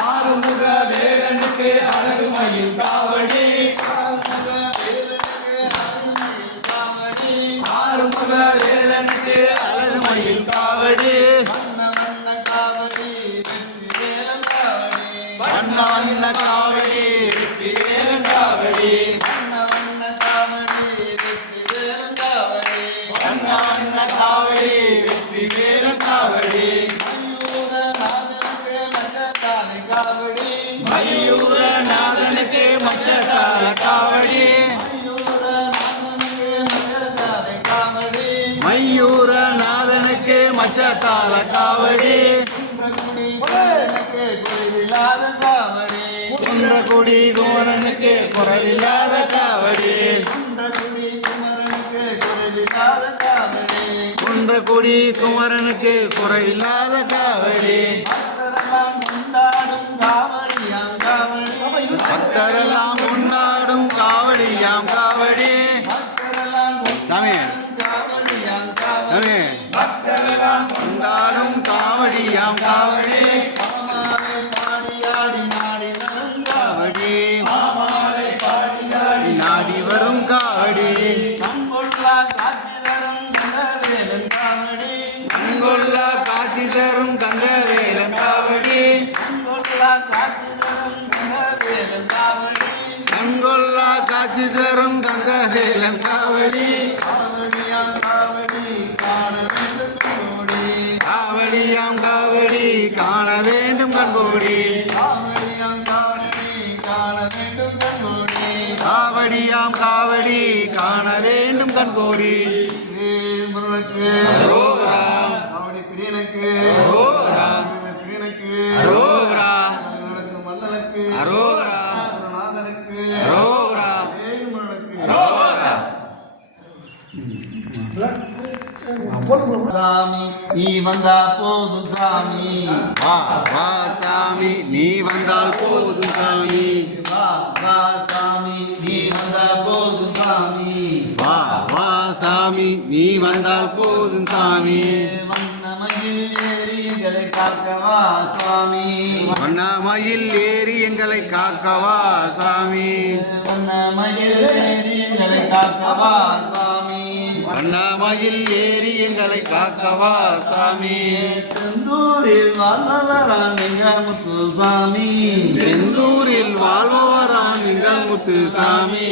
ஆறுமுக வேலனுக்கு அழகு மயில் காவடி ஆறுமுக வேலனுக்கு அழகு மயில் காவடி வண்ண வண்ண காவடி வெற்றி வேலன் காவடி வண்ண வண்ண காவடி வெற்றி வேலன் காவடி மயூரநாதனுக்கு மச்சத்தால காவடி மயூரநாதனுக்கு மச்சத்தால காவடி குன்றக்குடி குமரனுக்கு குறைவில்லாத காவடி குன்றக்குடி குமரனுக்கு குறைவில்லாத காவடி பக்தரெல்லாம் கொண்டாடும் காவடியாம் காவடி சாமி சாமி பக்தரெல்லாம் கொண்டாடும் காவடியாம் காவடி நாடி வரும் காவடி கண்கொள்ளா காட்சி தரும் கந்தவேலன் காவடி கண்கொள்ளா காட்சி தரும் கந்தவேலன் காவடி கண்கொள்ளா காட்சி தரும் கந்தவேலன் காவடி கண்கொள்ளா காட்சி தரும் கந்தவேலன் காவடி காவடியாம் காவடி காண வேண்டும் கண்கோடி காவடியாம் காவடி காண வேண்டும் கண்கோடி காவடியாம் காவடி காண வேண்டும் கண்கோடி அரோகரா காவடி பிரியனுக்கு அரோகரா பிரியனுக்கு அரோகரா மன்னனுக்கு அரோகரா நாதனுக்கு அரோகரா அரோகரா சாமி நீ வந்தா போதும் சாமி வா வா சாமி நீ வந்தால் போதும் சாமி வா வா சாமி நீ வந்தால் போதும் சாமி வா வா சாமி நீ வந்தால் போதும் சாமி வண்ணமயில் ஏறி எங்களை காக்கவா சாமி வண்ணமயில் ஏறி எங்களை காக்கவா சாமி வண்ணமயில் ஏறி எங்களை காக்கவா சாமி வண்ணமயில் ஏறி எங்களை காக்கவா சாமி செந்தூரில் வாழ்பவரான் எங்கள் முத்து சாமி செந்தூரில் வாழ்பவரான் எங்கள் முத்து சாமி